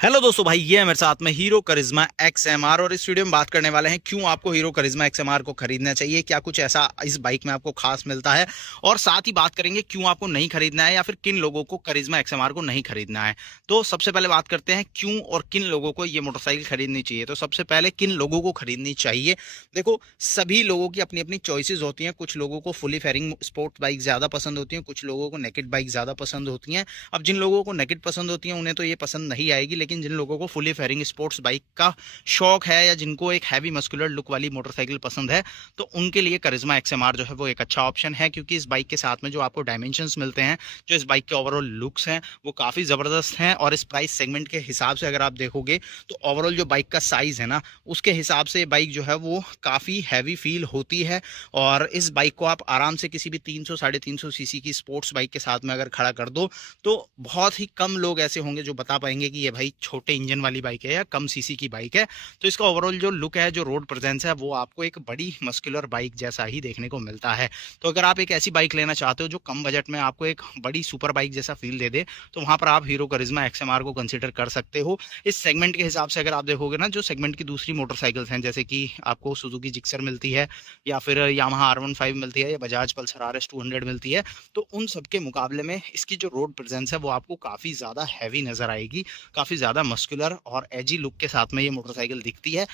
Hello दोस्तों, भाई ये है मेरे साथ में हीरो करिज्मा XMR। और इस वीडियो में बात करने वाले हैं क्यों आपको हीरो करिज्मा XMR को खरीदना चाहिए, क्या कुछ ऐसा इस बाइक में आपको खास मिलता है। और साथ ही बात करेंगे क्यों आपको नहीं खरीदना है या फिर किन लोगों को करिज्मा XMR को नहीं खरीदना है। तो सबसे पहले बात करते हैं क्यों और किन लोगों को ये मोटरसाइकिल खरीदनी चाहिए। तो सबसे पहले किन लोगों को खरीदनी चाहिए। देखो, सभी लोगों की अपनी अपनी चॉइसेस होती हैं। कुछ लोगों को फुली फेयरिंग स्पोर्ट बाइक ज्यादा पसंद होती हैं, कुछ लोगों को नेकेड बाइक ज्यादा पसंद होती हैं। अब जिन लोगों को नेकेड पसंद होती हैं उन्हें तो ये पसंद नहीं आएगी, लेकिन जिन लोगों को फुली फेयरिंग स्पोर्ट्स बाइक का शौक है या जिनको एक हैवी मस्कुलर लुक वाली मोटरसाइकिल पसंद है, तो उनके लिए करिज्मा XMR जो है वो एक अच्छा ऑप्शन है। क्योंकि इस बाइक के साथ में जो आपको डायमेंशंस मिलते हैं, जो इस बाइक के ओवरऑल लुक्स हैं, वो काफ़ी ज़बरदस्त हैं। और इस प्राइस सेगमेंट के हिसाब से अगर आप देखोगे तो ओवरऑल जो बाइक का साइज़ है ना, उसके हिसाब से बाइक जो है वो काफ़ी हैवी फील होती है। और इस बाइक को आप आराम से किसी भी 300 350 सीसी की स्पोर्ट्स बाइक के साथ में अगर खड़ा कर दो, तो बहुत ही कम लोग ऐसे होंगे जो बता पाएंगे कि ये भाई छोटे इंजन वाली बाइक है या कम सीसी की बाइक है। तो इसका ओवरऑल जो लुक है, जो रोड प्रेजेंस है, वो आपको एक बड़ी मस्कुलर बाइक जैसा ही देखने को मिलता है। तो अगर आप एक ऐसी बाइक लेना चाहते हो जो कम बजट में आपको एक बड़ी सुपर बाइक जैसा फील दे दे, तो वहां पर आप हीरो करिज्मा XMR को कंसिडर कर सकते हो। इस सेगमेंट के हिसाब से अगर आप देखोगे ना, जो सेगमेंट की दूसरी मोटरसाइकिल्स हैं, जैसे कि आपको सुजुकी जिक्सर मिलती है, या फिर यामाहा R15 मिलती है, या बजाज पल्सर RS 200 मिलती है, तो उन सब के मुकाबले में इसकी जो रोड प्रेजेंस है वो आपको काफ़ी ज़्यादा हैवी नज़र आएगी। काफ़ी ज़्यादा मस्कुलर और एजी लुक के साथ में ये मोटरसाइकिल दिखती है।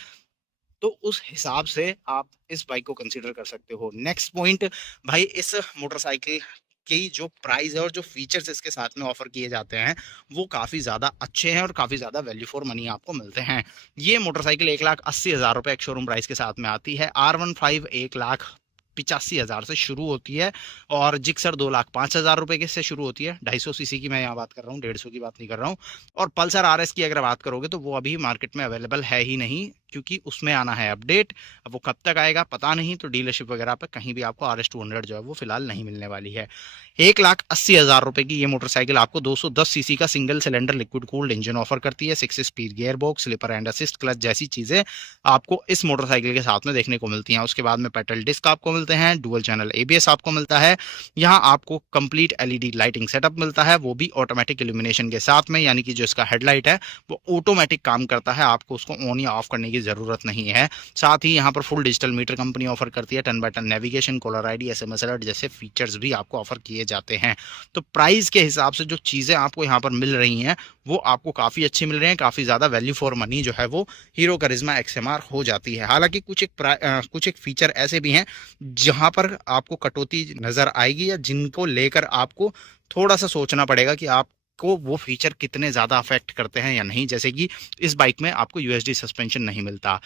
तो उस हिसाब से आप इस बाइक को कंसीडर कर सकते हो। नेक्स्ट पॉइंट, भाई इस मोटरसाइकिल की जो प्राइस है और जो फीचर्स इसके साथ में ऑफर किए जाते हैं, वो काफ़ी ज़्यादा अच्छे हैं और काफ़ी ज़्यादा वैल्यू फॉर मनी आपको मिलते हैं। ये मोटरसाइकिल 1,80,000 रुपये एक शोरूम प्राइस के साथ में आती है। R15 1,85,000 से शुरू होती है। और जिक्सर 2,05,000 रुपये के से शुरू होती है। 250 सीसी की मैं यहाँ बात कर रहा हूँ, 150 की बात नहीं कर रहा हूँ। और पल्सर RS की अगर बात करोगे तो वो अभी मार्केट में अवेलेबल है ही नहीं, क्योंकि उसमें आना है अपडेट। अब वो कब तक आएगा पता नहीं। तो डीलरशिप वगैरह पे कहीं भी आपको RS 200 जो है वो फिलहाल नहीं मिलने वाली है। 1,80,000 रुपये की ये मोटरसाइकिल आपको 210 सीसी का single cylinder liquid cooled engine offer करती है। 6 speed gear box, sleeper and assist clutch जैसी चीजें आपको इस मोटरसाइकिल के साथ में देखने को मिलती हैं। उसके बाद में पेट्रोल डिस्क आपको मिलते हैं, डुअल चैनल ABS आपको मिलता है। यहाँ आपको कंप्लीट LED लाइटिंग सेटअप मिलता है, वो भी ऑटोमेटिक इल्यूमिनेशन के साथ में, यानी कि जो इसका हेडलाइट है वो ऑटोमेटिक काम करता है, आपको उसको ऑन या ऑफ करने की जरूरत नहीं है। साथ ही यहाँ पर full digital meter company offer करती है। 10x10 navigation, caller ID, SMS alert जैसे फीचर्स भी आपको ऑफर किए जाते हैं। तो प्राइस के हिसाब से जो चीजें आपको यहाँ पर मिल रही हैं, वो आपको काफी अच्छी मिल रही हैं। काफी ज्यादा वैल्यू फॉर मनी जो है वो हीरो करिज्मा XMR हो जाती है। हालांकि कुछ एक फीचर ऐसे भी हैं जहां पर आपको कटौती नजर आएगी, या जिनको लेकर आपको थोड़ा सा सोचना पड़ेगा कि आप को वो फीचर कितने ज्यादा अफेक्ट करते हैं या नहीं। जैसे कि इस बाइक में आपको USD सस्पेंशन नहीं मिलता।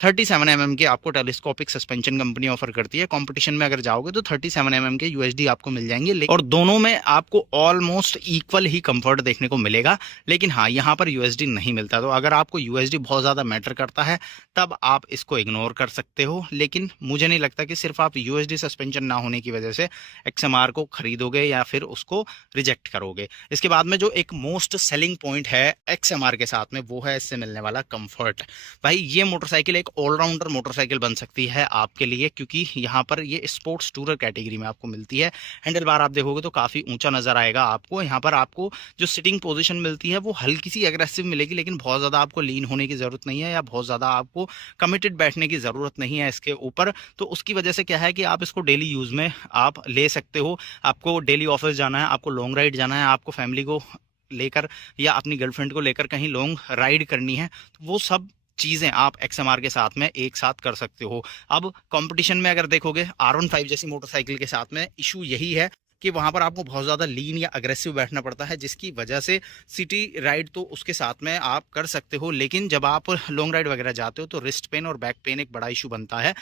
37 mm के आपको टेलीस्कोपिक सस्पेंशन कंपनी ऑफर करती है। कंपटीशन में अगर जाओगे तो 37 mm के USD आपको मिल जाएंगे, और दोनों में आपको ऑलमोस्ट इक्वल ही कंफर्ट देखने को मिलेगा। लेकिन हाँ, यहाँ पर USD नहीं मिलता। तो अगर आपको USD बहुत ज़्यादा मैटर करता है, तब आप इसको इग्नोर कर सकते हो। लेकिन मुझे नहीं लगता कि सिर्फ आप USD सस्पेंशन ना होने की वजह से XMR को खरीदोगे या फिर उसको रिजेक्ट करोगे। इसके बाद में जो एक मोस्ट सेलिंग पॉइंट है XMR के साथ में, वो है इससे मिलने वाला कंफर्ट। भाई ये मोटरसाइकिल एक ऑलराउंडर मोटरसाइकिल बन सकती है आपके लिए, क्योंकि यहाँ पर ये स्पोर्ट्स टूरर कैटेगरी में आपको मिलती है। हैंडल बार आप देखोगे तो काफ़ी ऊंचा नजर आएगा आपको। यहाँ पर आपको जो सिटिंग पोजीशन मिलती है वो हल्की सी एग्रेसिव मिलेगी, लेकिन बहुत ज़्यादा आपको लीन होने की ज़रूरत नहीं है, या बहुत ज़्यादा आपको कमिटेड बैठने की ज़रूरत नहीं है इसके ऊपर। तो उसकी वजह से क्या है कि आप इसको डेली यूज़ में आप ले सकते हो। आपको डेली ऑफिस जाना है, आपको लॉन्ग राइड जाना है, आपको फैमिली को लेकर या अपनी गर्लफ्रेंड को लेकर कहीं लॉन्ग राइड करनी है, तो वो सब चीजें आप XMR के साथ में एक साथ कर सकते हो। अब कंपटीशन में अगर देखोगे, R15 जैसी मोटरसाइकिल के साथ में इशू यही है कि वहां पर आपको बहुत ज्यादा लीन या अग्रेसिव बैठना पड़ता है, जिसकी वजह से सिटी राइड तो उसके साथ में आप कर सकते हो, लेकिन जब आप लॉन्ग राइड वगैरह जाते हो तो रिस्ट पेन और बैक पेन एक बड़ा इशू बनता है।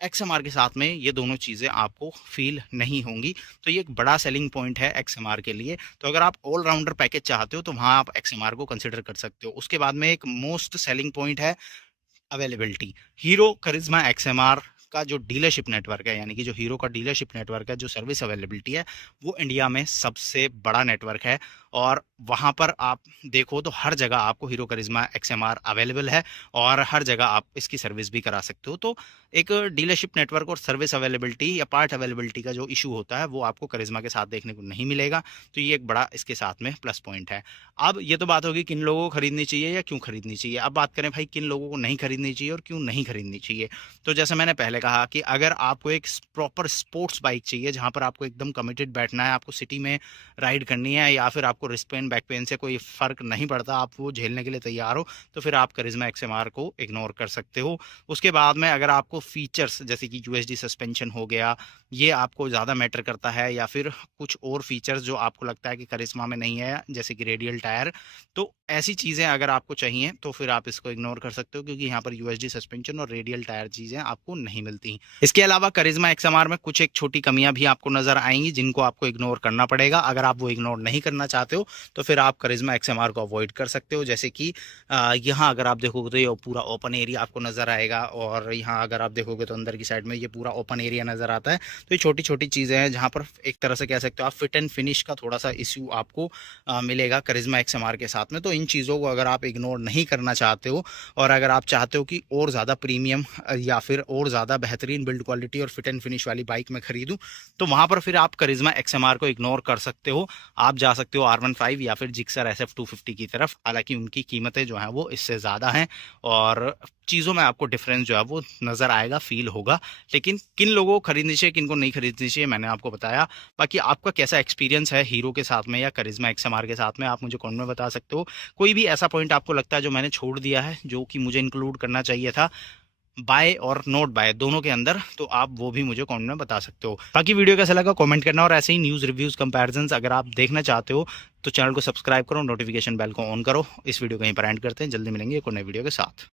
XMR के साथ में ये दोनों चीज़ें आपको फील नहीं होंगी। तो ये एक बड़ा सेलिंग पॉइंट है XMR के लिए। तो अगर आप ऑलराउंडर पैकेज चाहते हो तो वहाँ आप XMR को कंसिडर कर सकते हो। उसके बाद में एक मोस्ट सेलिंग पॉइंट है अवेलेबिलिटी। हीरो करिज्मा XMR का जो डीलरशिप नेटवर्क है, यानी कि जो हीरो का डीलरशिप नेटवर्क है, जो सर्विस अवेलेबिलिटी है, वो इंडिया में सबसे बड़ा नेटवर्क है। और वहाँ पर आप देखो तो हर जगह आपको हीरो करिश्मा XMR अवेलेबल है और हर जगह आप इसकी सर्विस भी करा सकते हो। तो एक डीलरशिप नेटवर्क और सर्विस अवेलेबिलिटी या पार्ट अवेलेबिलिटी का जो इशू होता है वो आपको करिश्मा के साथ देखने को नहीं मिलेगा। तो ये एक बड़ा इसके साथ में प्लस पॉइंट है। अब ये तो बात होगी किन लोगों को खरीदनी चाहिए या क्यों खरीदनी चाहिए। अब बात करें भाई किन लोगों को नहीं खरीदनी चाहिए और क्यों नहीं खरीदनी चाहिए। तो जैसे मैंने पहले कहा कि अगर आपको एक प्रॉपर स्पोर्ट्स बाइक चाहिए जहाँ पर आपको एकदम कमिटेड बैठना है, आपको सिटी में राइड करनी है, या फिर आपको रिस्ट पेन बैक पेन से कोई फ़र्क नहीं पड़ता, आप वो झेलने के लिए तैयार हो, तो फिर आप करिश्मा XMR को इग्नोर कर सकते हो। उसके बाद में अगर आपको फीचर्स जैसे कि USD सस्पेंशन हो गया, ये आपको ज़्यादा मैटर करता है, या फिर कुछ और फीचर्स जो आपको लगता है कि करिश्मा में नहीं है जैसे कि रेडियल टायर, तो ऐसी चीज़ें अगर आपको चाहिए तो फिर आप इसको इग्नोर कर सकते हो, क्योंकि यहाँ पर USD सस्पेंशन और रेडियल टायर चीज़ें आपको नहीं मिलती। इसके अलावा करिश्मा XMR में कुछ एक छोटी कमियां भी आपको नजर आएंगी जिनको आपको इग्नोर करना पड़ेगा। अगर आप वो इग्नोर नहीं करना चाहते हो तो फिर आप करिश्मा XMR को अवॉइड कर सकते हो। जैसे कि यहाँ अगर आप देखोगे तो ये पूरा ओपन एरिया आपको नजर आएगा, और यहाँ अगर आप देखोगे तो अंदर की साइड में ये पूरा ओपन एरिया नजर आता है। तो ये छोटी छोटी चीज़ें हैं जहाँ पर एक तरह से कह सकते हो आप फिट एंड फिनिश का थोड़ा सा इश्यू आपको मिलेगा करिश्मा XMR के साथ में। तो इन चीज़ों को अगर आप इग्नोर नहीं करना चाहते हो और अगर आप चाहते हो कि और ज़्यादा प्रीमियम या फिर और ज़्यादा बेहतरीन बिल्ड क्वालिटी और फिट एंड फिनिश वाली बाइक में खरीदूं, तो वहाँ पर फिर आप करिश्मा XMR को इग्नोर कर सकते हो। आप जा सकते हो R15 या फिर जिक्सर SF250 की तरफ। हालांकि उनकी कीमतें जो हैं वो इससे ज़्यादा हैं और चीज़ों में आपको डिफरेंस जो है वो नज़र आएगा, फील होगा। लेकिन किन लोगों को खरीदनी चाहिए, किन को नहीं खरीदनी चाहिए, मैंने आपको बताया। बाकी आपका कैसा एक्सपीरियंस है हीरो के साथ में या करिश्मा XMR के साथ में, आप मुझे कमेंट में बता सकते हो। कोई भी ऐसा पॉइंट आपको लगता है जो मैंने छोड़ दिया है, जो कि मुझे इंक्लूड करना चाहिए था बाय और नोट बाय दोनों के अंदर, तो आप वो भी मुझे कमेंट में बता सकते हो। बाकी वीडियो कैसा लगा कमेंट करना, और ऐसे ही न्यूज़ रिव्यूज़ कंपैरिजंस अगर आप देखना चाहते हो तो चैनल को सब्सक्राइब करो, नोटिफिकेशन बेल को ऑन करो। इस वीडियो को यहीं पर एंड करते हैं, जल्दी मिलेंगे एक और नई वीडियो के साथ।